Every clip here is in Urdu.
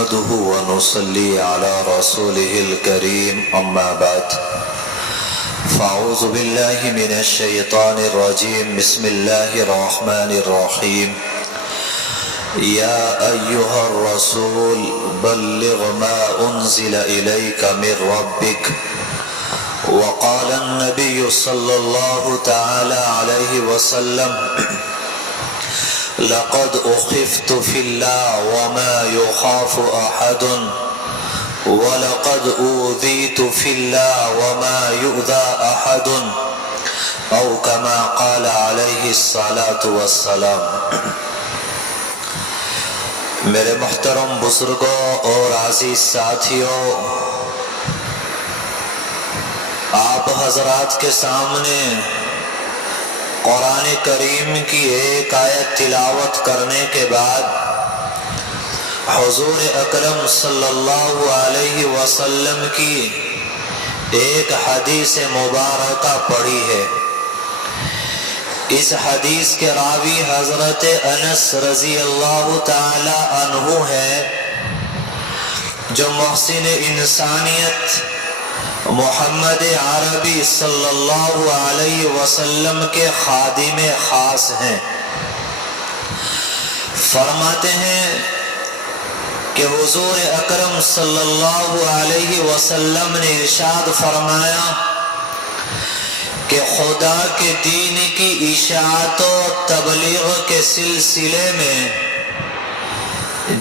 نحمده ونصلي على رسوله الكريم أما بعد فأعوذ بالله من الشيطان الرجيم بسم الله الرحمن الرحيم يا أيها الرسول بلغ ما أنزل إليك من ربك وقال النبي صلى الله تعالى عليه وسلم لقد أخفت في الله وما يخاف أحد ولقد أوذيت في الله وما يؤذى أحد أو كما قال عليه الصلاة والسلام۔ میرے محترم بزرگوں اور عزیز ساتھیوں، آپ حضرات کے سامنے قرآن کریم کی ایک آیت تلاوت کرنے کے بعد حضور اکرم صلی اللہ علیہ وسلم کی ایک حدیث مبارکہ پڑھی ہے۔ اس حدیث کے راوی حضرت انس رضی اللہ تعالی عنہ ہے، جو محسن انسانیت محمد عربی صلی اللہ علیہ وسلم کے خادم خاص ہیں۔ فرماتے ہیں کہ حضور اکرم صلی اللہ علیہ وسلم نے ارشاد فرمایا کہ خدا کے دین کی اشاعت و تبلیغ کے سلسلے میں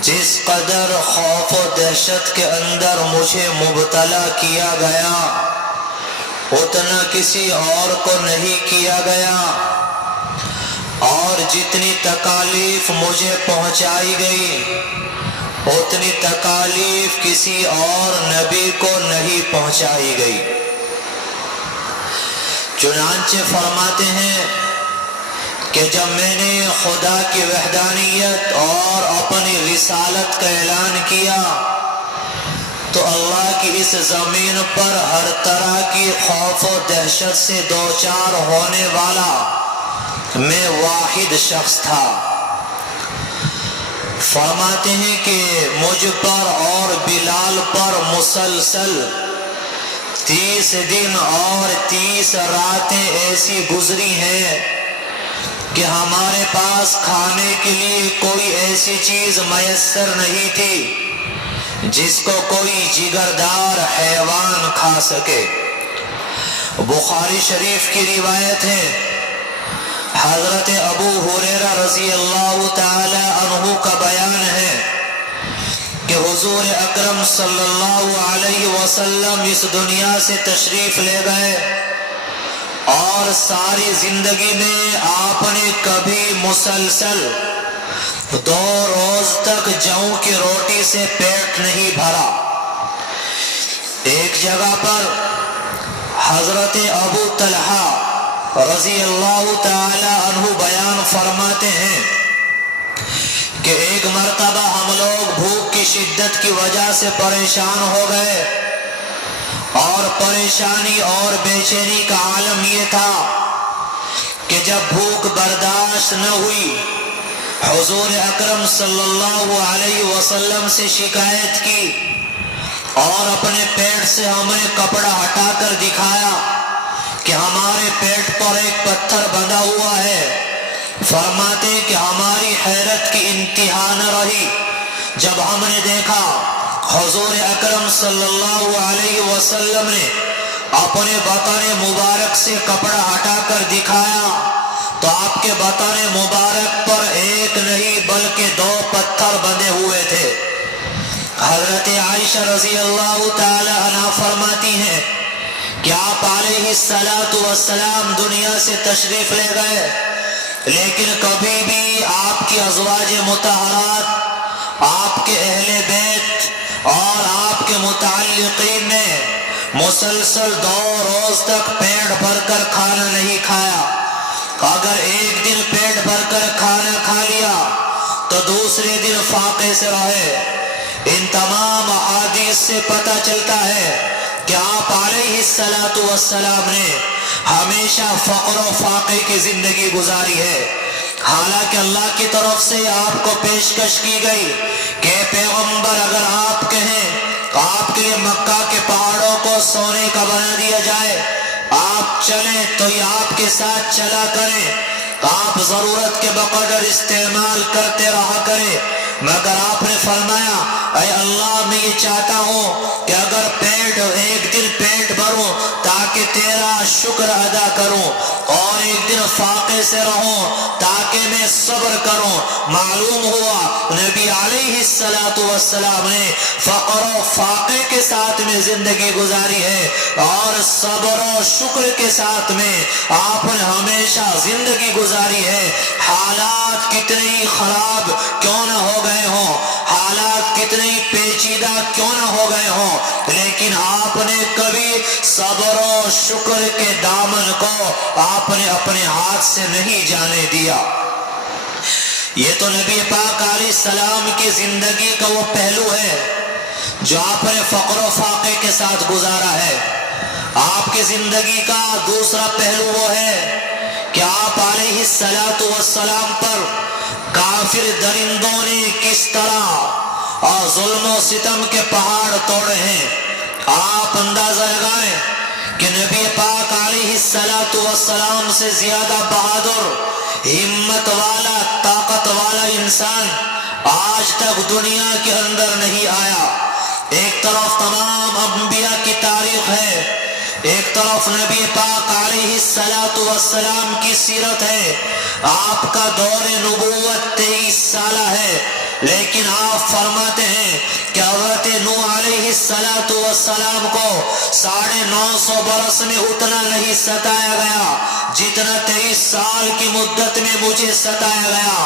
جس قدر خوف و دہشت کے اندر مجھے مبتلا کیا گیا اتنا کسی اور کو نہیں کیا گیا، اور جتنی تکالیف مجھے پہنچائی گئی اتنی تکالیف کسی اور نبی کو نہیں پہنچائی گئی۔ چنانچہ فرماتے ہیں کہ جب میں نے خدا کی وحدانیت اور اپنی رسالت کا اعلان کیا تو اللہ کی اس زمین پر ہر طرح کی خوف و دہشت سے دوچار ہونے والا میں واحد شخص تھا۔ فرماتے ہیں کہ مجھ پر اور بلال پر مسلسل 30 دن اور 30 راتیں ایسی گزری ہیں کہ ہمارے پاس کھانے کے لیے کوئی ایسی چیز میسر نہیں تھی جس کو کوئی جگردار حیوان کھا سکے۔ بخاری شریف کی روایت ہے، حضرت ابو ہریرہ رضی اللہ تعالی عنہ کا بیان ہے کہ حضور اکرم صلی اللہ علیہ وسلم اس دنیا سے تشریف لے گئے اور ساری زندگی میں آپ نے کبھی مسلسل 2 روز تک جوں کی روٹی سے پیٹ نہیں بھرا۔ ایک جگہ پر حضرت ابو طلحہ رضی اللہ تعالی عنہ بیان فرماتے ہیں کہ ایک مرتبہ ہم لوگ بھوک کی شدت کی وجہ سے پریشان ہو گئے، اور پریشانی اور بے چینی کا عالم یہ تھا کہ جب بھوک برداشت نہ ہوئی حضور اکرم صلی اللہ علیہ وسلم سے شکایت کی، اور اپنے پیٹ سے ہم نے کپڑا ہٹا کر دکھایا کہ ہمارے پیٹ پر ایک پتھر بندھا ہوا ہے۔ فرماتے کہ ہماری حیرت کی انتہا نہ رہی جب ہم نے دیکھا حضور اکرم صلی اللہ علیہ وسلم نے اپنے بطن مبارک سے کپڑا ہٹا کر دکھایا تو آپ کے بطن مبارک پر ایک نہیں بلکہ 2 پتھر بندھے ہوئے تھے۔ حضرت عائشہ رضی اللہ تعالی عنہا فرماتی ہیں کہ آپ علیہ السلام دنیا سے تشریف لے گئے، لیکن کبھی بھی آپ کی ازواج مطہرات، آپ کے اہل بیت اور آپ کے متعلقین نے مسلسل 2 روز تک پیٹ بھر کر کھانا نہیں کھایا۔ اگر ایک دن پیٹ بھر کر کھانا کھا لیا تو دوسرے دن فاقے سے رہے۔ ان تمام احادیث سے پتہ چلتا ہے کہ آپ علیہ السلام نے ہمیشہ فقر و فاقے کی زندگی گزاری ہے، حالانکہ اللہ کی طرف سے آپ کو پیشکش کی گئی کہ پیغمبر اگر آپ کہیں آپ کے لیے مکہ کے پہاڑوں کو سونے کا بنا دیا جائے، آپ چلیں تو یہ آپ کے ساتھ چلا کریں، آپ ضرورت کے بقدر استعمال کرتے رہا کریں، مگر آپ نے فرمایا اے اللہ میں یہ چاہتا ہوں کہ اگر ایک دن پیٹ بھروں تاکہ تیرا شکر ادا کروں، اور ایک دن فاقے سے رہوں تاکہ میں صبر کروں۔ معلوم ہوا نبی علیہ السلام نے فقر و فاقے کے ساتھ میں زندگی گزاری ہے، اور صبر و شکر کے ساتھ میں آپ نے ہمیشہ زندگی گزاری ہے۔ حالات کتنے ہی خراب کیوں نہ ہو گئے ہوں، حالات کتنے ہی پیچیدہ کیوں نہ ہو گئے ہوں، لیکن آپ نے کبھی صبر و شکر کے دامن کو آپ نے اپنے ہاتھ سے نہیں جانے دیا۔ یہ تو نبی پاک علیہ السلام کی زندگی کا وہ پہلو ہے جو آپ نے فقر و فاقے کے ساتھ گزارا ہے۔ آپ کی زندگی کا دوسرا پہلو وہ ہے کہ آپ علیہ السلام پر کافر درندوں نے کس طرح اور ظلم و ستم کے پہاڑ توڑے ہیں۔ آپ اندازہ لگائیں کہ نبی پاک علیہ السلام سے زیادہ بہادر، ہمت والا، طاقت والا انسان آج تک دنیا کے اندر نہیں آیا۔ ایک طرف تمام انبیاء کی تاریخ ہے، ایک طرف نبی پاک علیہ السلام کی سیرت ہے۔ آپ کا دور نبوت 23 سالہ ہے، لیکن آپ فرماتے ہیں کہ حضرت نوح علیہ السلام کو 950 برس میں اتنا نہیں ستایا گیا جتنا 23 سال کی مدت میں مجھے ستایا گیا۔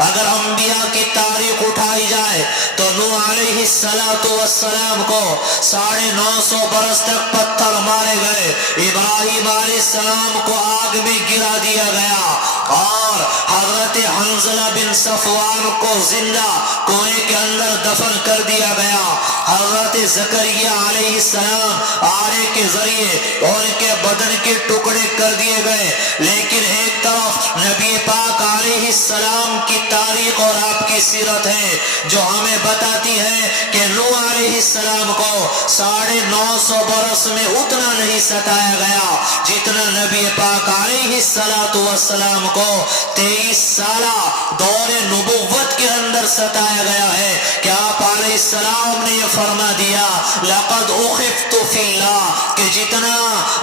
اگر انبیاء کی تاریخ اٹھائی جائے تو نوح علیہ السلام کو 950 برس تک پتھر مارے گئے، ابراہیم علیہ السلام کو آگ میں گرا دیا گیا، اور حضرت حنظلہ بن صفوان کو زندہ کنویں کے اندر دفن کر دیا گیا۔ حضرت زکریا علیہ السلام آرے کے ذریعے ان کے بدن کے ٹکڑے کر دیے گئے۔ لیکن ایک طرف نبی پاک علیہ السلام کی تاریخ اور آپ کی سیرت ہے جو ہمیں بتاتی ہے کہ نوح علیہ السلام کو 950 برس میں اتنا نہیں ستایا گیا جتنا نبی پاک علیہ السلام کو 23 سالہ دور نبوت کے اندر ستایا گیا ہے۔ کہ آپ علیہ السلام نے یہ فرما دیا لقد اخفت فی اللہ، کہ جتنا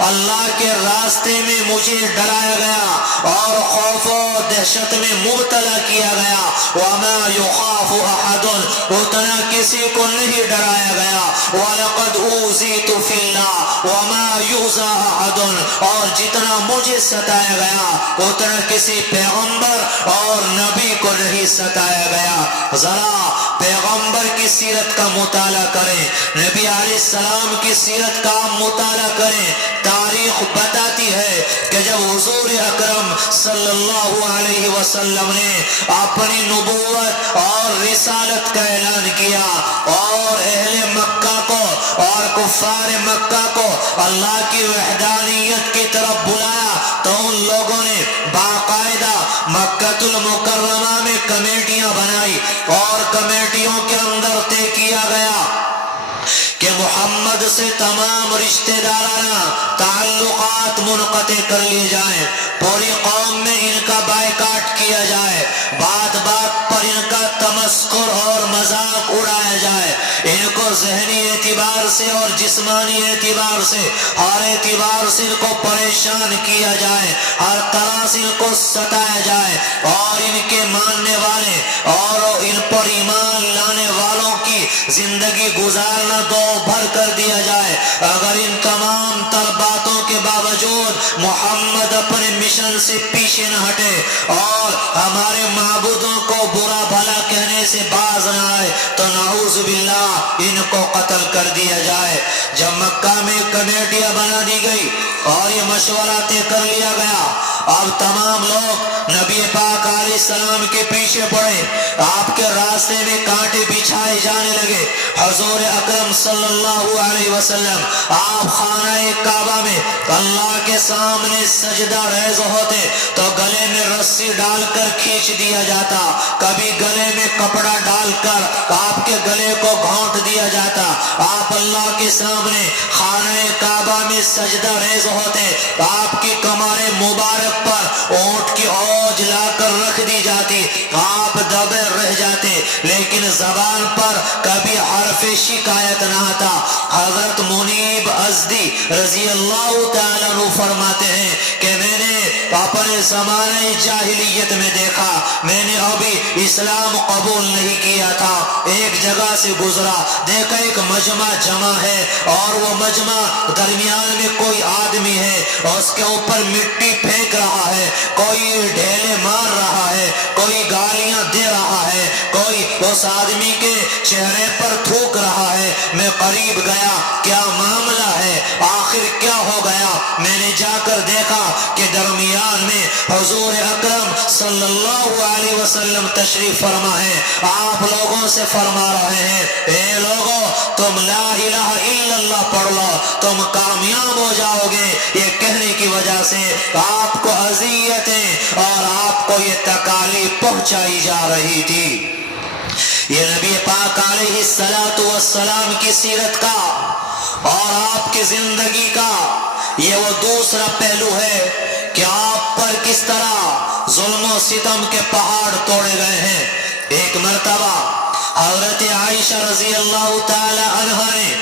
اللہ کے راستے میں مجھے ڈرایا گیا اور خوف و دہشت میں مبتلا کیا گیا، وما یخاف احد، اتنا کسی کو نہیں ڈرایا گیا، وَلَقَدْ أُوذِيتُ فِي اللَّهِ وَمَا يُؤْذَى أَحَدٌ، اور جتنا مجھے ستایا گیا اتنا کسی پیغمبر اور نبی کو نہیں ستایا گیا۔ ذرا پیغمبر کی سیرت کا مطالعہ کریں، نبی علیہ السلام کی سیرت کا مطالعہ کریں۔ تاریخ بتاتی ہے کہ جب حضور اکرم صلی اللہ علیہ وسلم نے اپنی نبوت اور رسالت کا اعلان کیا اور اہل مکہ کو اور کفار مکہ کو اللہ کی وحدانیت کی طرف بلایا، تو ان لوگوں نے باقاعدہ مکہ المکرمہ میں کمیٹیاں بنائی، اور کمیٹیوں کے اندر طے کیا گیا کہ محمد سے تمام رشتہ دارانہ تعلقات منقطع کر لیے جائیں، پوری قوم میں ان کا بائیکاٹ کیا جائے، بات بات پر ان کا تمسخر اور مذاق اڑایا جائے، ان کو ذہنی اعتبار سے اور جسمانی اعتبار سے ہر اعتبار سے ان کو پریشان کیا جائے، ہر طرح سے ان کو ستایا جائے، اور ان کے ماننے والے اور ان پر ایمان لانے والوں کی زندگی گزارنا دو بھر کر دیا جائے۔ اگر ان تمام تر باتوں کے باوجود محمد اپنے مشن سے پیچھے نہ ہٹے اور ہمارے معبودوں کو برا بھلا کہنے سے باز نہ آئے تو نعوذ باللہ ان کو قتل کر دیا جائے۔ جب مکہ میں کمیٹیاں بنا دی گئی اور یہ مشورہ طے کر لیا گیا۔ اب تمام لوگ نبی پاک علیہ السلام کے پیچھے پڑے، آپ کے راستے میں کانٹے بچھائے جانے لگے۔ حضور اکرم صلی اللہ علیہ وسلم آپ خانہ کعبہ میں اللہ کے سامنے سجدہ ریز ہوتے تو گلے میں رسی ڈال کر کھینچ دیا جاتا، کبھی گلے میں کپڑا ڈال کر آپ کے گلے کو گھونٹ دیا جاتا۔ آپ اللہ کے سامنے خانہ کعبہ میں سجدہ ریز ہوتے، آپ کی کمر مبارک پر اونٹ کی اوج لا کر رکھ دی جاتی، آپ دبے رہ جاتے، لیکن زبان پر کبھی حرف شکایت نہ آتا۔ حضرت منیب ازدی رضی اللہ تعالیٰ عنہ فرماتے ہیں کہ میں نے اپنے زمانے جاہلیت میں دیکھا، میں نے ابھی اسلام قبول نہیں کیا تھا، ایک جگہ سے گزرا، دیکھا ایک مجمع جمع ہے اور وہ مجمع درمیان میں کوئی آدمی ہے اور اس کے اوپر مٹی پھینک رہا ہے، کوئی ڈھیلے مار رہا ہے، کوئی گالیاں دے رہا ہے، کوئی اس آدمی کے چہرے پر تھوک رہا ہے۔ میں قریب گیا، کیا معاملہ ہے، آخر کیا ہو گیا؟ میں نے جا کر دیکھا کہ درمیان میں حضور اکرم صلی اللہ علیہ وسلم تشریف فرما ہے، آپ لوگوں سے فرما رہے ہیں اے لوگوں تم لا الہ الا اللہ پڑھ لو، تم کامیاب ہو جاؤ گے۔ یہ کہنے کی وجہ سے آپ کو اذیتیں اور آپ کو یہ تکالیف پہنچائی جا رہی تھی۔ یہ نبی پاک علیہ السلام کی سیرت کا اور آپ کی زندگی کا یہ وہ دوسرا پہلو ہے کہ آپ پر کس طرح ظلم و ستم کے پہاڑ توڑے گئے ہیں۔ ایک مرتبہ حضرت عائشہ رضی اللہ تعالی عنہا نے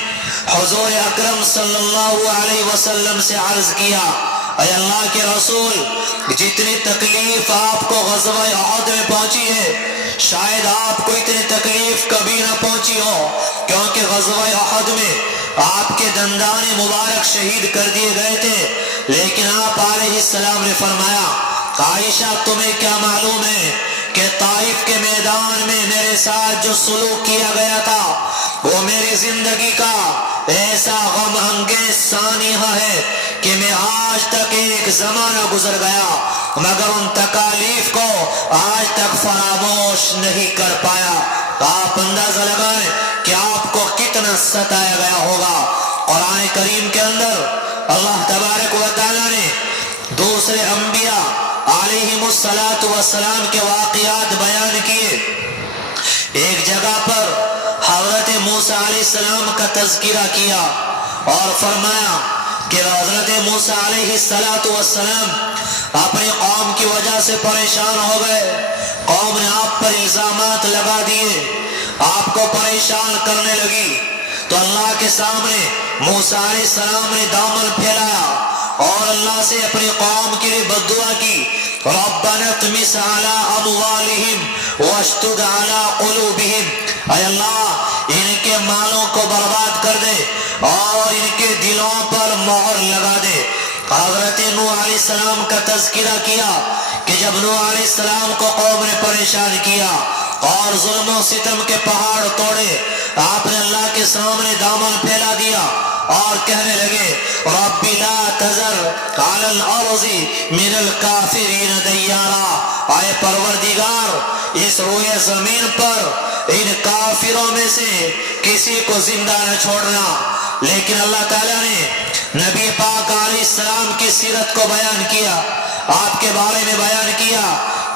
حضور اکرم صلی اللہ علیہ وسلم سے عرض کیا، اے اللہ کے رسول، جتنی تکلیف آپ کو غزوہ احد میں پہنچی ہے شاید آپ کو اتنی تکلیف کبھی نہ پہنچی ہو، کیونکہ غزوہ احد میں آپ کے دندان مبارک شہید کر دیے گئے تھے، لیکن آپ علیہ السلام نے فرمایا عائشہ تمہیں کیا معلوم ہے کہ طائف کے میدان میں میرے ساتھ جو سلوک کیا گیا تھا وہ میری زندگی کا ایسا غم انگیز سانحہ ہے کہ میں آج تک ایک زمانہ گزر گیا مگر ان تکالیف کو آج تک فراموش نہیں کر پایا۔ آپ اندازہ لگائیں کہ آپ کو کتنا ستایا گیا ہوگا۔ قرآن کریم کے اندر اللہ تبارک و تعالیٰ نے دوسرے انبیاء علیہم السلام کے واقعات بیان کیے۔ ایک جگہ پر حضرت موسیٰ علیہ السلام کا تذکرہ کیا اور فرمایا کہ حضرت موسیٰ علیہ السلام اپنی قوم کی وجہ سے پریشان ہو گئے، قوم نے آپ پر الزامات لگا دیے، آپ کو پریشان کرنے لگی، تو اللہ کے سامنے موسیٰ علیہ السلام نے دامن پھیلایا اور اللہ سے اپنی قوم کے لیے بددعا کی، ربنا اطمس علی اموالہم واشدد علی قلوبہم، اے اللہ ان کے مالوں کو برباد کر دے اور ان کے دلوں پر مہر لگا دے۔ حضرت نوح علیہ السلام کا تذکرہ کیا کہ جب نوح علیہ السلام کو قوم نے پریشان کیا اور ظلم و ستم کے پہاڑ توڑے، آپ نے اللہ کے سامنے دامن پھیلا دیا اور کہنے لگے رب لا تذر علی الارض من الکافرین دیارا، اے پروردگار اس روئے زمین پر ان کافروں میں سے کسی کو زندہ نہ چھوڑنا۔ لیکن اللہ تعالیٰ نے نبی پاک علیہ السلام کی سیرت کو بیان کیا، آپ کے بارے میں بیان کیا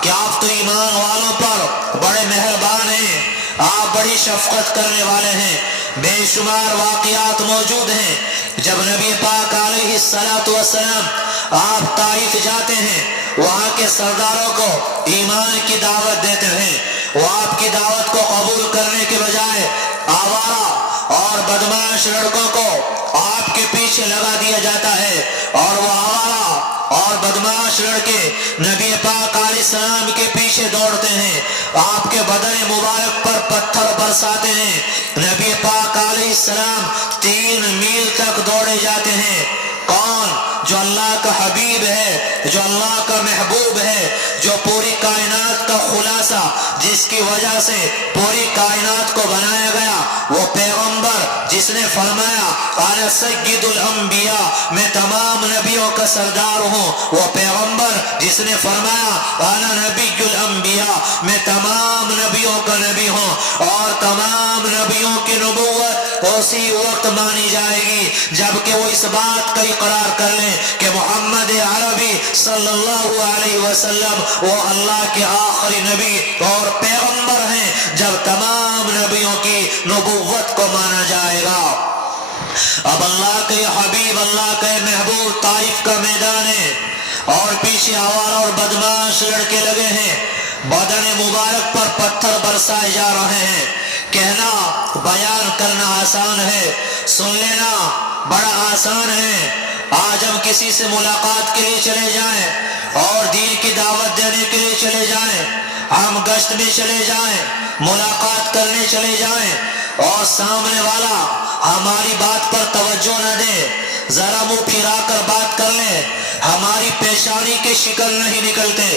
کہ آپ تو ایمان والوں پر بڑے مہربان ہیں، آپ بڑی شفقت کرنے والے ہیں۔ بے شمار واقعات موجود ہیں جب نبی پاک علیہ السلام آپ طائف جاتے ہیں، وہاں کے سرداروں کو ایمان کی دعوت دیتے ہیں، وہ آپ کی دعوت کو قبول کرنے کے بجائے آوارہ اور بدمعاش لڑکوں کو آپ کے پیچھے لگا دیا جاتا ہے اور وہ آوارہ اور بدمعاش لڑکے نبی پاک علیہ السلام کے پیچھے دوڑتے ہیں، آپ کے بدن مبارک پر پتھر برساتے ہیں، نبی پاک علیہ السلام 3 میل تک دوڑے جاتے ہیں، کون؟ جو اللہ کا حبیب ہے، جو اللہ کا محبوب ہے، جو پوری کائنات کا خلاصہ، جس کی وجہ سے پوری کائنات کو بنایا گیا، وہ پیغمبر جس نے فرمایا انا سید الانبیاء، میں تمام نبیوں کا سردار ہوں، وہ پیغمبر جس نے فرمایا انا نبی الانبیاء، میں تمام نبیوں کا نبی ہوں، اور تمام نبیوں کی نبوت اسی وقت مانی جائے گی جبکہ وہ اس بات کا اقرار کر لیں کہ محمد عربی صلی اللہ علیہ وسلم وہ اللہ کے آخری نبی اور پیغمبر ہیں، جب تمام نبیوں کی نبوت کو مانا جائے گا۔ اب اللہ کے حبیب، اللہ کے محبوب طائف کا میدان ہے اور پیچھے آوارہ اور بدماش لڑکے لگے ہیں، بدن مبارک پر پتھر برسائے جا رہے ہیں۔ کہنا بیان کرنا آسان ہے، سن لینا بڑا آسان ہے۔ آج ہم کسی سے ملاقات کے لیے چلے جائیں اور دین کی دعوت دینے کے لیے چلے جائیں، ہم گشت میں چلے جائیں، ملاقات کرنے چلے جائیں اور سامنے والا ہماری بات پر توجہ نہ دے، ذرا منہ پھرا کر بات کر لے، ہماری پیشانی کے شکل نہیں نکلتے،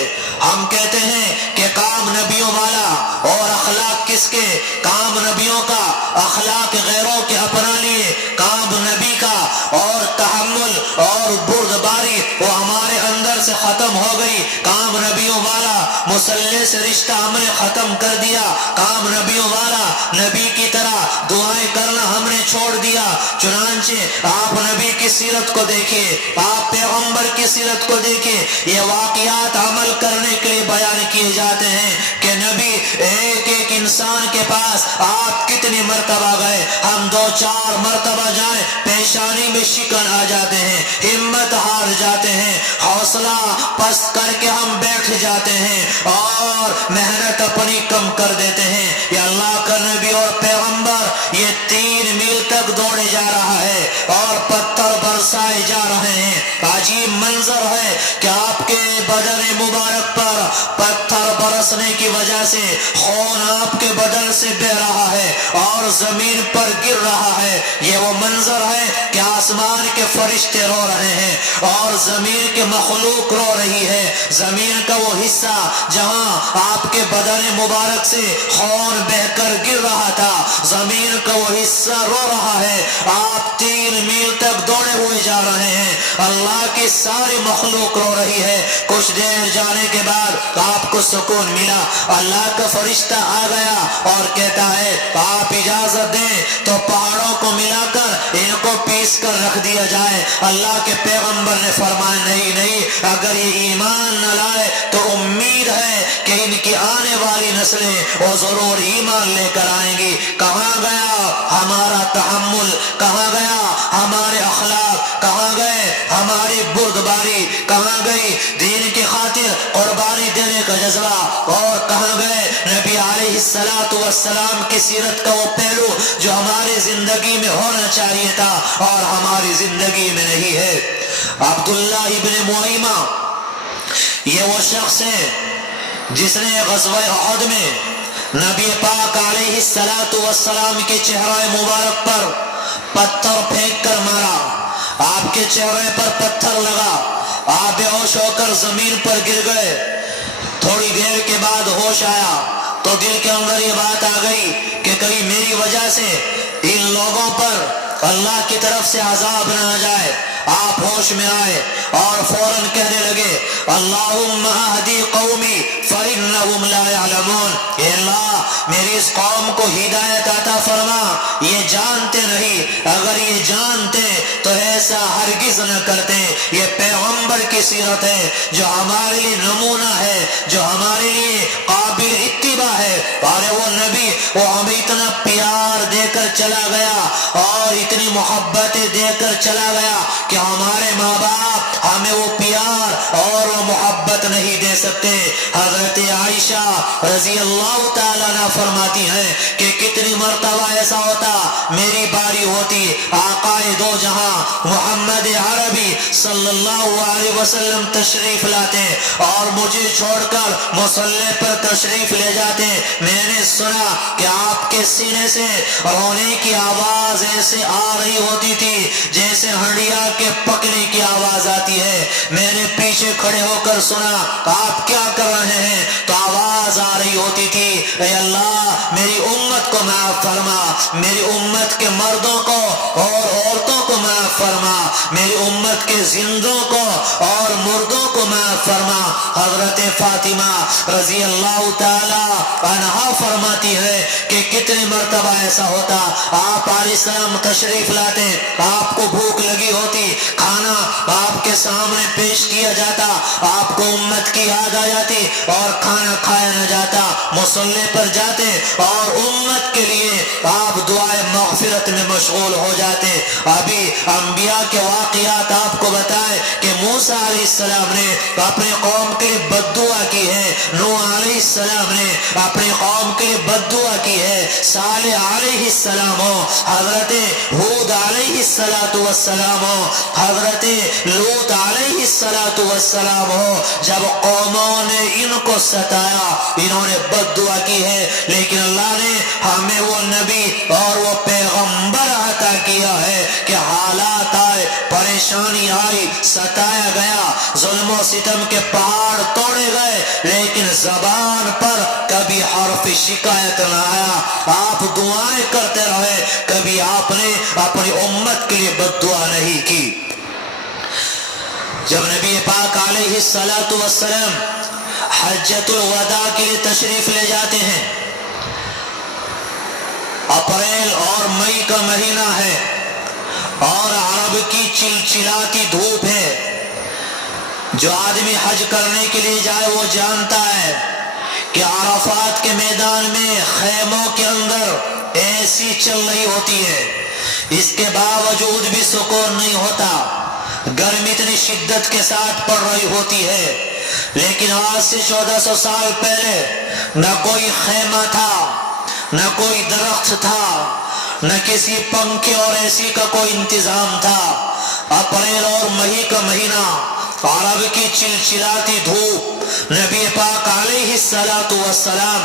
ہم کہتے ہیں کہ کام نبیوں والا اور اخلاق کس کے؟ کام نبیوں کا، اخلاق غیروں کے اپنا لیے، کام نبی کا اور تحمل اور بردباری وہ ہمارے اندر سے ختم ہو گئی، کام نبیوں والا مسلح سے رشتہ ہم نے ختم کر دیا، کام نبیوں والا نبی کی طرح دعائیں کرنا ہم نے چھوڑ دیا۔ چنانچہ آپ نبی کی سیرت کو دیکھیے، آپ پیغمبر کی سیرت کو دیکھیے، یہ واقعات عمل کرنے کے لیے بیان کیے جاتے ہیں کہ نبی ایک ایک انسان کے پاس آپ کتنی مرتبہ گئے، ہم 2-4 مرتبہ جائیں پیشانی میں شکن آ جاتے ہیں، ہمت ہار جاتے ہیں، حوصلہ پست کر کے ہم بیٹھ جاتے ہیں اور محنت اپنی کم کر دیتے ہیں۔ یہ اللہ کا نبی اور پیغمبر یہ 3 میل تک دوڑے جا رہا ہے اور پتھر برسائے جا رہے ہیں۔ عجیب منظر ہے کہ آپ کے بدن مبارک پر پتھر برسنے کی وجہ سے خون آپ کے بدن سے بہ رہا ہے اور زمین پر گر رہا ہے۔ یہ وہ منظر ہے کہ آسمان کے فرشتے رو رہے ہیں اور زمین کے مخلوق رو رہی ہے۔ زمین کا وہ حصہ جہاں آپ کے بدن مبارک سے خون بہ کر گر رہا تھا، زمین کا وہ حصہ رو رہا ہے۔ آپ 3 میل تک دوڑے ہوئے جا رہے ہیں، اللہ کی ساری مخلوق رو رہی ہے۔ کچھ دیر جانے کے بعد آپ کو سکون ملا، اللہ کا فرشتہ آ گیا اور کہتا ہے آپ اجازت دیں تو پہاڑوں کو ملا کر ان کو پیس کر رکھ دیا جائے۔ اللہ کے پیغمبر نے فرمایا نہیں، اگر یہ ایمان نہ لائے تو امید ہے کہ ان کی آنے والی نسلیں وہ ضرور ایمان لے کر آئیں گی۔ کہاں گیا ہمارا تحمل، کہاں گیا ہمارے اخلاق، کہاں گئے ہماری بردباری، کہاں گئی دین کی خاطر قربانی دینے کا جذبہ، اور کہاں گئے نبی علیہ السلام کی سیرت کا وہ پہلو جو ہماری زندگی میں ہونا چاہیے تھا اور ہماری زندگی میں نہیں ہے۔ عبداللہ ابن معیمہ یہ وہ شخص ہے جس نے غزوہ احد میں نبی پاک علیہ السلام کے چہرہ مبارک پر پتھر پھینک کر مارا، آپ کے چہرے پر پتھر لگا، آپ بے ہوش ہو کر زمین پر گر گئے۔ تھوڑی دیر کے بعد ہوش آیا تو دل کے اندر یہ بات آ گئی کہ کہیں میری وجہ سے ان لوگوں پر اللہ کی طرف سے عذاب نہ آ جائے۔ آپ ہوش میں آئے اور فوراً کہنے لگے اللہم اہدی قومی فإنہم لا يعلمون، اے اللہ میری اس قوم کو ہدایت عطا فرما، یہ جانتے نہیں، اگر یہ جانتے تو ایسا ہرگز نہ کرتے۔ یہ پیغمبر کی سیرت ہے جو ہمارے لیے نمونہ ہے، جو ہمارے لیے قابل اتباع ہے۔ اور وہ نبی وہ ہمیں اتنا پیار دے کر چلا گیا اور اتنی محبتیں دے کر چلا گیا کہ ہمارے ماں باپ ہمیں وہ پیار اور وہ محبت نہیں دے سکتے۔ حضرت عائشہ رضی اللہ تعالیٰ عنہ فرماتی ہیں کہ کتنی مرتبہ ایسا ہوتا میری باری ہوتی، آقائے دو جہاں محمد عربی صلی اللہ علیہ وسلم تشریف لاتے اور مجھے چھوڑ کر مصلی پر تشریف لے جاتے، میں نے سنا کہ آپ کے سینے سے رونے کی آواز ایسے آ رہی ہوتی تھی جیسے ہنڈیا کے پکنے کی آواز آتی ہے۔ میں نے پیچھے کھڑے ہو کر سنا آپ کیا کر رہے ہیں، تو آواز آ رہی ہوتی تھی اے اللہ میری امت کو معاف فرما، میری امت کے مردوں کو اور عورتوں کو معاف فرما، میری امت کے زندوں کو اور مردوں کو معاف فرما۔ حضرت فاطمہ رضی اللہ تعالی عنہا فرماتی ہے کہ کتنی مرتبہ ایسا ہوتا آپ علیہ السلام تشریف لاتے، آپ کو بھوک لگی ہوتی، کھانا آپ کے سامنے پیش کیا جاتا، آپ کو امت کی یاد آ جاتی اور کھانا کھایا نہ جاتا، مصلی پر جاتے اور امت کے لیے آپ دعائے مغفرت میں مشغول ہو جاتے۔ ابھی انبیاء کے واقعات آپ کو بتائے کہ موسیٰ علیہ السلام نے اپنے قوم کے لیے بد دعا کی ہے، نوح علیہ السلام نے اپنی قوم کے لیے بد دعا کی ہے، صالح علیہ السلام ہو، حضرت ہود علیہ السلام ہو، حضرت لوط علیہ السلام ہو، جب قوموں نے ان کو ستایا انہوں نے بد دعا کی ہے، لیکن اللہ نے ہمیں وہ نبی اور وہ پیغمبر عطا کیا ہے کہ حالات آئے، پریشانی آئی، ستایا گیا، ظلم و ستم کے پہاڑ توڑے گئے، لیکن زبان پر کبھی حرف شکایت نہ آیا، آپ دعائیں کرتے رہے، کبھی آپ نے اپنی امت کے لیے بد دعا نہیں کی۔ جب نبی پاک علیہ السلام حجۃ الوداع کے لیے تشریف لے جاتے ہیں، اپریل اور مئی کا مہینہ ہے اور عرب کی چلچلاتی دھوپ ہے، جو آدمی حج کرنے کے لیے جائے وہ جانتا ہے کہ عرفات کے میدان میں خیموں کے اندر ایسی چل رہی ہوتی ہے، اس کے باوجود بھی سکون نہیں ہوتا، گرمی اتنی شدت کے ساتھ پڑ رہی ہوتی ہے، لیکن آج سے 1400 سال پہلے نہ کوئی خیمہ تھا، نہ کوئی درخت تھا، نہ کسی پنکھے اور ایسی کا کوئی انتظام تھا۔ اپریل اور مئی کا مہینہ، عرب کی چلچلاتی دھوپ، نبی پاک علیہ السلام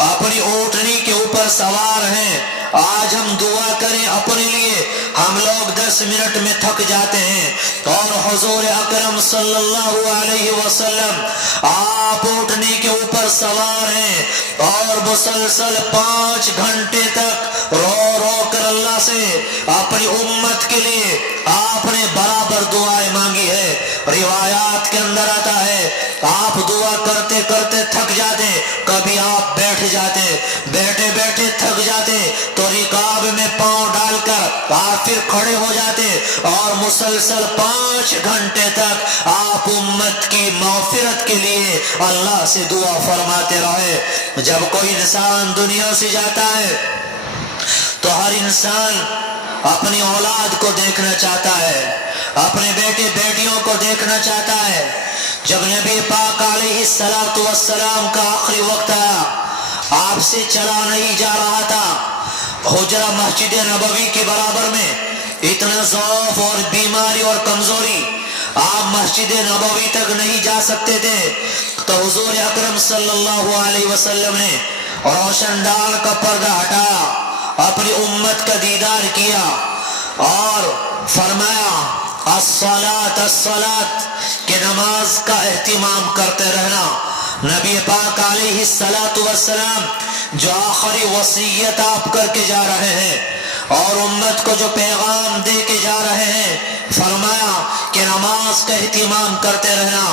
اپنی اونٹنی کے اوپر سوار ہیں۔ آج ہم دعا کریں اپنے لیے، ہم لوگ 10 منٹ میں تھک جاتے ہیں، اور حضور اکرم صلی اللہ علیہ وسلم آپ اونٹنی کے اوپر سوار ہیں اور مسلسل 5 گھنٹے تک رو رو کر اللہ سے اپنی امت کے لیے آپ نے برابر دعائیں مانگی ہے۔ روایات کے اندر آتا ہے آپ دعا کرتے کرتے تھک جاتے، کبھی آپ بیٹھ جاتے، بیٹھے بیٹھے تھک جاتے تو رکاب میں پاؤں ڈال کر آپ پھر کھڑے ہو جاتے اور مسلسل 5 گھنٹے تک آپ امت کی مغفرت کے لیے اللہ سے دعا فرماتے رہے۔ جب کوئی انسان دنیا سے جاتا ہے تو ہر انسان اپنی اولاد کو دیکھنا چاہتا ہے، اپنے بیٹے بیٹیوں کو دیکھنا چاہتا ہے۔ جب نبی پاک علیہ السلام کا آخری وقت آیا، آپ سے چلا نہیں جا رہا تھا، حجرہ مسجد نبوی کے برابر میں اتنا ضعف اور بیماری اور کمزوری، آپ مسجد نبوی تک نہیں جا سکتے تھے، تو حضور اکرم صلی اللہ علیہ وسلم نے روشن ڈال کا پردہ ہٹایا، اپنی امت کا دیدار کیا اور فرمایا الصلاۃ الصلاۃ کہ نماز کا اہتمام کرتے رہنا۔ نبی پاک علیہ السلام جو آخری وصیت آپ کر کے جا رہے ہیں اور امت کو جو پیغام دے کے جا رہے ہیں، فرمایا کہ نماز کا اہتمام کرتے رہنا۔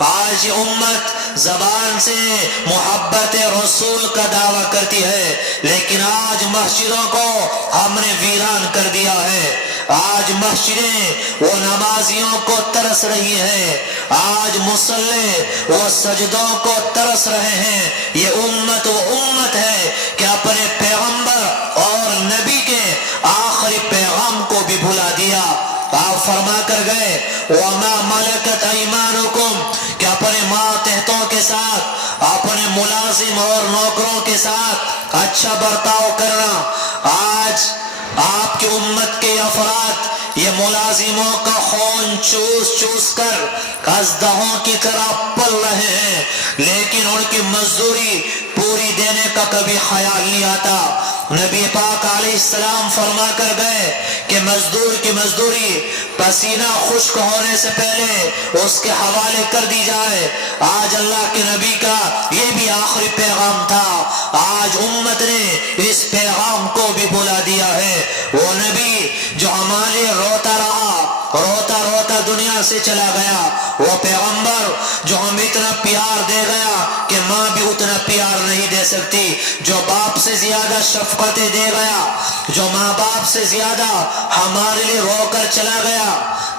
آج امت زبان سے محبت رسول کا دعویٰ کرتی ہے، لیکن آج مسجدوں کو ہم نے ویران کر دیا ہے۔ آج مسجدیں وہ نمازیوں کو ترس رہی ہیں، آج مصلی وہ سجدوں کو ترس رہے ہیں۔ یہ امت وہ امت ہے کہ اپنے پیغمبر اور نبی کے آخری پیغام کو بھی بھلا دیا۔ آپ فرما کر گئے وَمَا مَلَكَتْ أَيْمَانُكُمْ کہ اپنے ماتحتوں کے ساتھ اپنے ملازم اور نوکروں کے ساتھ اچھا برتاؤ کرنا۔ آج آپ کی امت کے افراد یہ ملازموں کا خون چوس چوس کر ازدہوں کی طرح پل رہے ہیں، لیکن ان کی مزدوری پوری دینے کا کبھی خیال نہیں آتا۔ نبی پاک علیہ السلام فرما کر گئے کہ مزدور کی مزدوری پسینہ خشک ہونے سے پہلے اس کے حوالے کر دی جائے۔ آج اللہ کے نبی کا یہ بھی آخری پیغام تھا، آج امت نے اس پیغام کو بھی بھلا دیا ہے۔ وہ نبی جو ہمارے روتا رہا، روتا روتا دنیا سے چلا گیا، وہ پیغمبر جو ہمیں اتنا پیار دے گیا کہ ماں بھی اتنا پیار نہیں دے سکتی، جو باپ سے زیادہ شفقتیں دے گیا، جو ماں باپ سے زیادہ ہمارے لیے رو کر چلا گیا۔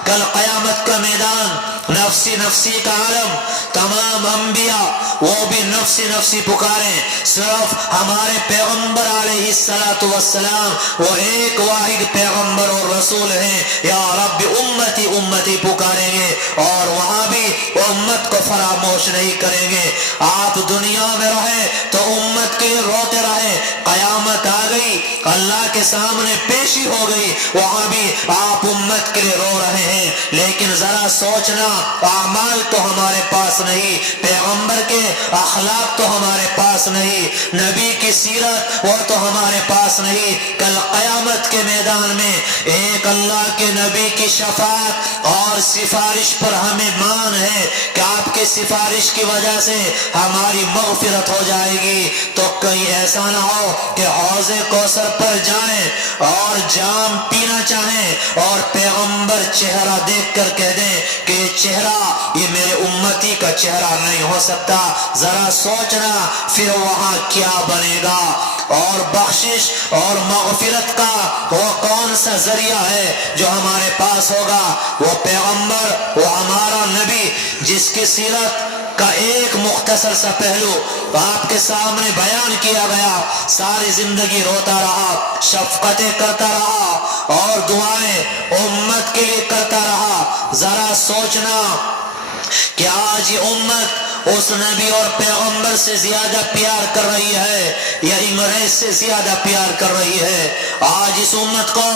کل قیامت کا میدان، نفسی نفسی کا عالم، تمام انبیاء وہ بھی نفسی نفسی پکاریں، صرف ہمارے پیغمبر علیہ السلام وہ ایک واحد پیغمبر اور رسول ہیں، یا رب امتی امتی پکاریں گے، اور وہاں بھی امت کو فراموش نہیں کریں گے۔ آپ دنیا میں رہے تو امت کے لیے روتے رہے، قیامت آ گئی، اللہ کے سامنے پیشی ہو گئی، وہاں بھی آپ امت کے لیے رو رہے ہیں، لیکن ذرا سوچنا، اعمال تو ہمارے پاس نہیں، پیغمبر کے اخلاق تو ہمارے پاس نہیں، نبی کی سیرت وہ تو ہمارے پاس نہیں۔ کل قیامت کے میدان میں ایک اللہ کے نبی کی شفاعت اور سفارش پر ہمیں مان ہے کہ آپ کی سفارش کی وجہ سے ہماری مغفرت ہو جائے گی، تو کہیں ایسا نہ ہو کہ حوض کوثر پر جائیں اور جام پینا چاہیں اور پیغمبر چہرہ دیکھ کر کہہ دیں کہ یہ چہرہ یہ میرے امتی کا چہرہ نہیں ہو سکتا۔ ذرا سوچنا پھر وہاں کیا بنے گا۔ اور بخشش اور مغفرت کا وہ کون سا ذریعہ ہے جو ہمارے پاس ہوگا؟ وہ پیغمبر، وہ ہمارا نبی جس کی سیرت کا ایک مختصر سا پہلو آپ کے سامنے بیان کیا گیا، ساری زندگی روتا رہا، شفقتیں کرتا رہا اور دعائیں امت کے لیے کرتا رہا۔ ذرا سوچنا کہ آج یہ امت اس نبی اور پیغمبر سے زیادہ پیار کر رہی ہے یا انگریز سے زیادہ پیار کر رہی ہے؟ آج اس امت کو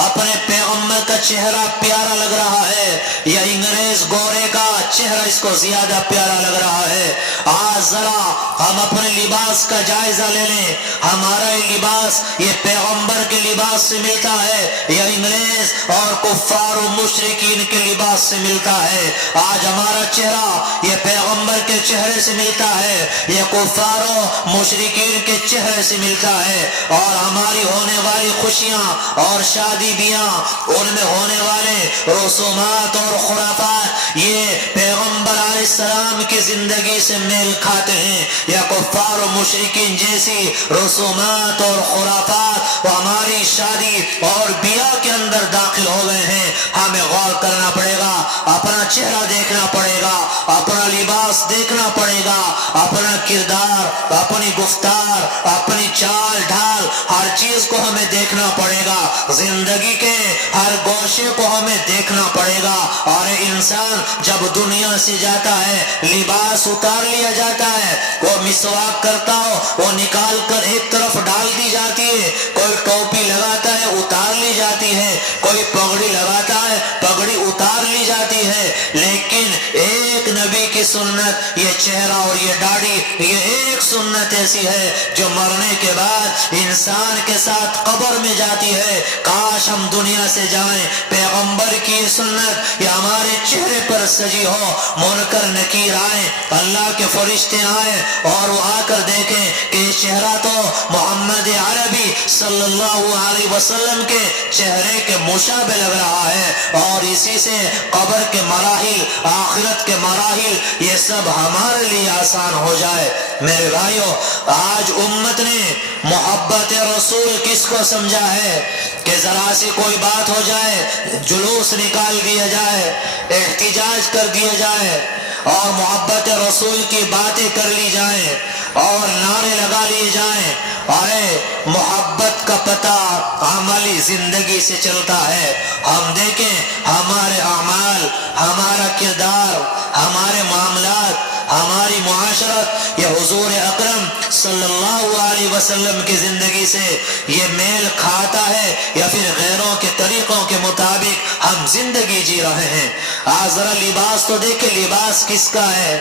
اپنے پیغمبر کا چہرہ پیارا لگ رہا ہے یا انگریز گورے کا چہرہ اس کو زیادہ پیارا لگ رہا ہے؟ آج ذرا ہم اپنے لباس کا جائزہ لے لیں، ہمارا یہ لباس یہ پیغمبر کے لباس سے ملتا ہے یا انگریز اور کفار و مشرکین کے لباس سے ملتا ہے؟ آج ہمارا چہرہ یہ پیغمبر کے چہرے سے ملتا ہے یہ کفار و مشرکین کے چہرے سے ملتا ہے؟ اور ہماری ہونے والی خوشیاں اور شادی بیاہ، ان میں ہونے والے رسومات اور خرافات یہ پیغمبر علیہ السلام کی زندگی سے میل کھاتے ہیں یا کفار و مشرکین جیسی رسومات اور خرافات وہ ہماری شادی اور بیاہ کے اندر داخل ہو گئے ہیں؟ ہمیں غور کرنا پڑے گا، اپنا چہرہ دیکھنا پڑے گا، اپنا لباس دیکھنا پڑے گا، اپنا کردار، اپنی گفتار، اپنی چال ڈھال، ہر چیز کو ہمیں دیکھنا پڑے گا، زندگی کے ہر گوشے کو ہمیں دیکھنا پڑے گا۔ اور انسان جب دنیا سے جاتا ہے لباس اتار لیا جاتا ہے، وہ مسواک کرتا ہو وہ نکال کر ایک طرف ڈال دی جاتی ہے، کوئی ٹوپی لگاتا ہے اتار لی جاتی ہے، کوئی پگڑی لگاتا ہے پگڑی اتار لی جاتی ہے، لیکن ایک نبی کی سنت یہ چہرہ اور یہ داڑھی یہ ایک سنت ایسی ہے جو مرنے کے بعد انسان کے ساتھ قبر میں جاتی ہے۔ کاش ہم دنیا سے جائیں، پیغمبر کی یہ سنت یہ ہمارے چہرے پر سجی ہو، منکر نکیر آئیں، اللہ کے فرشتے آئیں اور وہ آ کر دیکھیں کہ یہ چہرہ تو محمد عربی صلی اللہ علیہ وسلم کے چہرے کے مشابہ لگ رہا ہے، اور اسی سے قبر کے مراحل، آخرت کے مراحل یہ سب ہمارے لیے آسان ہو جائے۔ میرے بھائیوں، آج امت نے محبت رسول کس کو سمجھا ہے کہ ذرا سی کوئی بات ہو جائے جلوس نکال دیا جائے، احتجاج کر دیا جائے اور محبت رسول کی باتیں کر لی جائیں اور نعرے لگا لیے جائیں ارے محبت کا پتہ عملی زندگی سے چلتا ہے۔ ہم دیکھیں ہمارے اعمال، ہمارا کردار، ہمارے معاملات، ہماری معاشرت یہ حضور اکرم صلی اللہ علیہ وسلم کی زندگی سے یہ میل کھاتا ہے یا پھر غیروں کے طریقوں کے مطابق ہم زندگی جی رہے ہیں۔ آج ذرا لباس تو دیکھیں، لباس کس کا ہے؟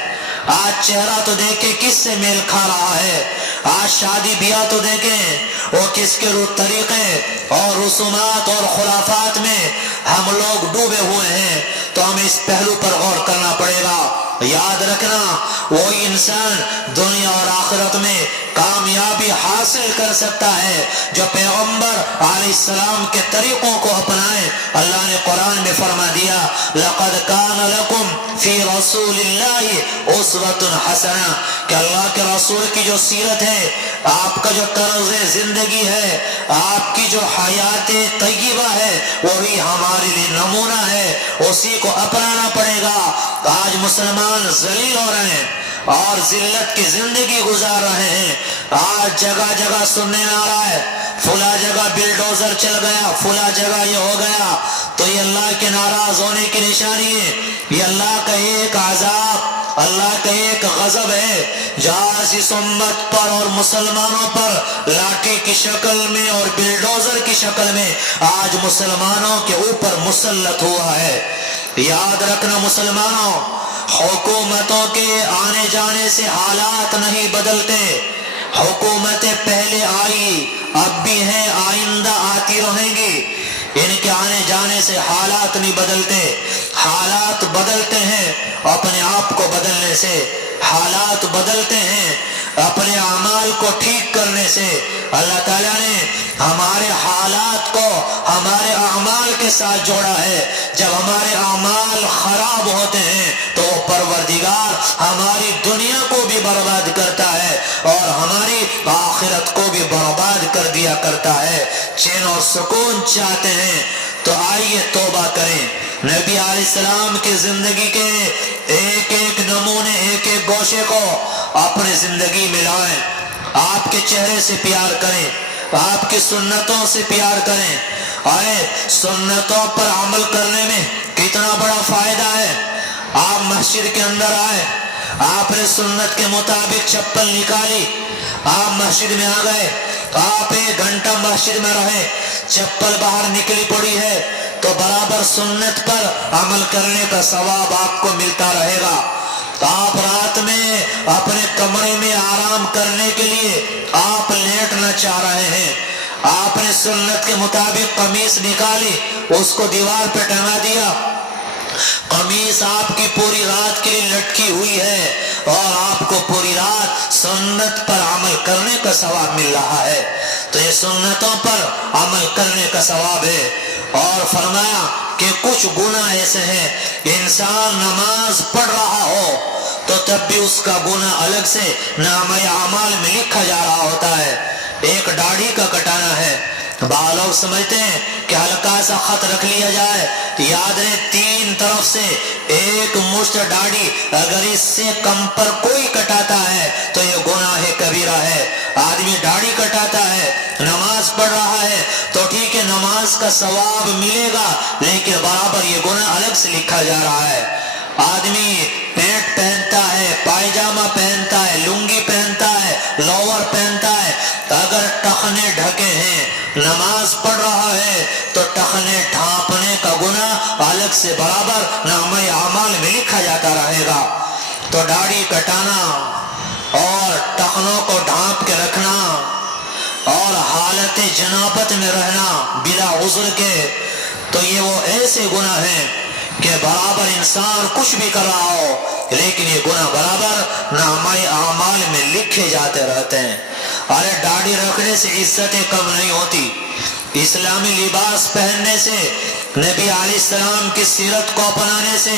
آج چہرہ تو دیکھیں کس سے میل کھا رہا ہے؟ آج شادی بیاہ تو دیکھیں وہ کس کے طریقے اور رسومات اور خرافات میں ہم لوگ ڈوبے ہوئے ہیں۔ تو ہمیں اس پہلو پر غور کرنا پڑے گا۔ یاد رکھنا وہی انسان دنیا اور آخرت میں کامیابی حاصل کر سکتا ہے جو پیغمبر علیہ السلام کے طریقوں کو اپنائے۔ اللہ نے قرآن میں فرما دیا لَقَدْ كَانَ لَكُمْ فِي رَسُولِ اللَّهِ أُسْوَةٌ حَسَنَةٌ کہ اللہ کے رسول کی جو سیرت ہے، آپ کا جو طرز زندگی ہے، آپ کی جو حیات طیبہ ہے، وہی ہمارے لیے نمونہ ہے، اسی کو اپنانا پڑے گا۔ آج مسلمان ذلیل ہو رہے ہیں اور ذلت کی زندگی گزار رہے ہیں۔ آج جگہ جگہ سننے میں آ رہا ہے فلاں جگہ بلڈوزر چل گیا، فلاں جگہ یہ ہو گیا، تو یہ اللہ کے ناراض ہونے کی نشانی ہے۔ یہ اللہ کا ایک عذاب، اللہ کا ایک غضب ہے جو آج اس امت پر اور مسلمانوں پر لاٹھی کی شکل میں اور بلڈوزر کی شکل میں آج مسلمانوں کے اوپر مسلط ہوا ہے۔ یاد رکھنا مسلمانوں، حکومتوں کے آنے جانے سے حالات نہیں بدلتے۔ حکومتیں پہلے آئی، اب بھی ہیں، آئندہ آتی رہیں گی، ان کے آنے جانے سے حالات نہیں بدلتے۔ حالات بدلتے ہیں اپنے آپ کو بدلنے سے، حالات بدلتے ہیں اپنے اعمال کو ٹھیک کرنے سے۔ اللہ تعالیٰ نے ہمارے حالات کو ہمارے اعمال کے ساتھ جوڑا ہے۔ جب ہمارے اعمال خراب ہوتے ہیں تو وہ پروردگار ہماری دنیا کو بھی برباد کرتا ہے اور ہماری آخرت کو بھی برباد کر دیا کرتا ہے۔ چین اور سکون چاہتے ہیں تو آئیے توبہ کریں۔ نبی علیہ السلام کی زندگی کے ایک ایک نمونے، ایک ایک گوشے کو اپنی زندگی میں لائیں۔ آپ کے چہرے سے پیار کریں، آپ کی سنتوں سے پیار کریں۔ ارے سنتوں پر عمل کرنے میں کتنا بڑا فائدہ ہے۔ آپ مسجد کے اندر آئے، آپ نے سنت کے مطابق چپل نکالی، آپ مسجد میں آ گئے، آپ 1 گھنٹہ مسجد میں رہے، چپل باہر نکلی پڑی ہے تو برابر سنت پر عمل کرنے کا ثواب آپ کو ملتا رہے گا۔ آپ رات میں اپنے کمرے میں آرام کرنے کے لیے آپ لیٹنا چاہ رہے ہیں، آپ نے سنت کے مطابق قمیص نکالی، اس کو دیوار پہ ٹنگا دیا، قمیص آپ کی پوری رات کے لیے لٹکی ہوئی ہے اور آپ کو پوری رات سنت پر عمل کرنے کا ثواب مل رہا ہے۔ تو یہ سنتوں پر عمل کرنے کا ثواب ہے۔ اور فرمایا کہ کچھ گناہ ایسے ہیں انسان نماز پڑھ رہا ہو تو تب بھی اس کا گناہ الگ سے نامہ اعمال میں لکھا جا رہا ہوتا ہے۔ ایک داڑھی کا کٹانا ہے، بعض لوگ سمجھتے ہیں کہ ہلکا سا خط رکھ لیا جائے، یاد رہے 3 طرف سے ایک مشت داڑھی اگر اس سے کم پر کوئی کٹاتا ہے تو یہ گناہ کبیرہ ہے۔ آدمی داڑھی کٹاتا ہے، نماز پڑھ رہا ہے تو ٹھیک ہے نماز کا ثواب ملے گا، لیکن برابر یہ گناہ الگ سے لکھا جا رہا ہے۔ آدمی پینٹ پہنتا ہے، پائجامہ پہنتا ہے، لنگی پہنتا ہے، لوور پہنتا ہے، اگر ٹخنے ڈھکے ہیں نماز پڑھ رہا ہے تو ٹخنے ڈھانپنے کا گناہ الگ سے برابر نامہ اعمال میں لکھا جاتا رہے گا۔ تو داڑھی کٹانا اور ٹخنوں کو ڈھانپ کے رکھنا اور حالت جنابت میں رہنا بلا عذر کے، تو یہ وہ ایسے گناہ ہیں کہ برابر انسان کچھ بھی کر رہا ہو لیکن یہ گناہ برابر نامہ اعمال میں لکھے جاتے رہتے ہیں۔ ارے داڑھی رکھنے سے عزتیں کم نہیں ہوتی، اسلامی لباس پہننے سے، نبی علیہ السلام کی سیرت کو اپنانے سے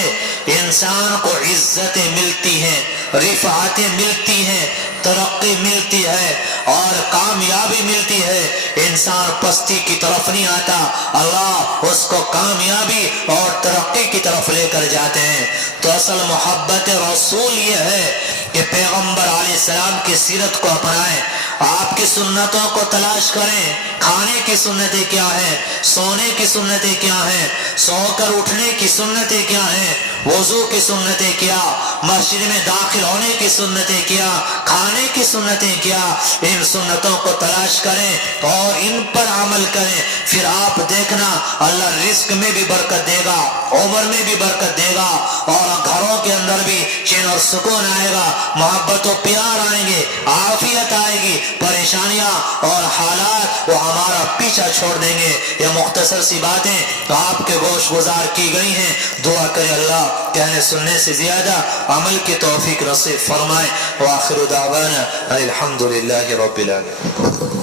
انسان کو عزتیں ملتی ہیں، رفعتیں ملتی ہیں، ترقی ملتی ہے اور کامیابی ملتی ہے۔ انسان پستی کی طرف نہیں آتا، اللہ اس کو کامیابی اور ترقی کی طرف لے کر جاتے ہیں۔ تو اصل محبت رسول یہ ہے کہ پیغمبر علیہ السلام کی سیرت کو اپنائیں، آپ کی سنتوں کو تلاش کریں. کھانے کی سنتیں کیا ہیں, سونے کی سنتیں کیا ہیں, سو کر اٹھنے کی سنتیں کیا ہیں, وضو کی سنتیں کیا, مسجد میں داخل ہونے کی سنتیں کیا, کھانے کی سنتیں کیا. ان سنتوں کو تلاش کریں اور ان پر عمل کریں. پھر آپ دیکھنا اللہ رزق میں بھی برکت دے گا, عمر میں بھی برکت دے گا, اور گھروں کے اندر بھی چین اور سکون آئے گا, محبت و پیار آئیں گے, عافیت آئے گی, پریشانیاں اور حالات وہ ہمارا پیچھا چھوڑ دیں گے. یہ مختصر سی باتیں آپ کے گوش گزار کی گئی ہیں. دعا کرے اللہ کہنے سننے سے زیادہ عمل کی توفیق نصیب فرمائے. وآخر دعوانا الحمدللہ رب العالمین.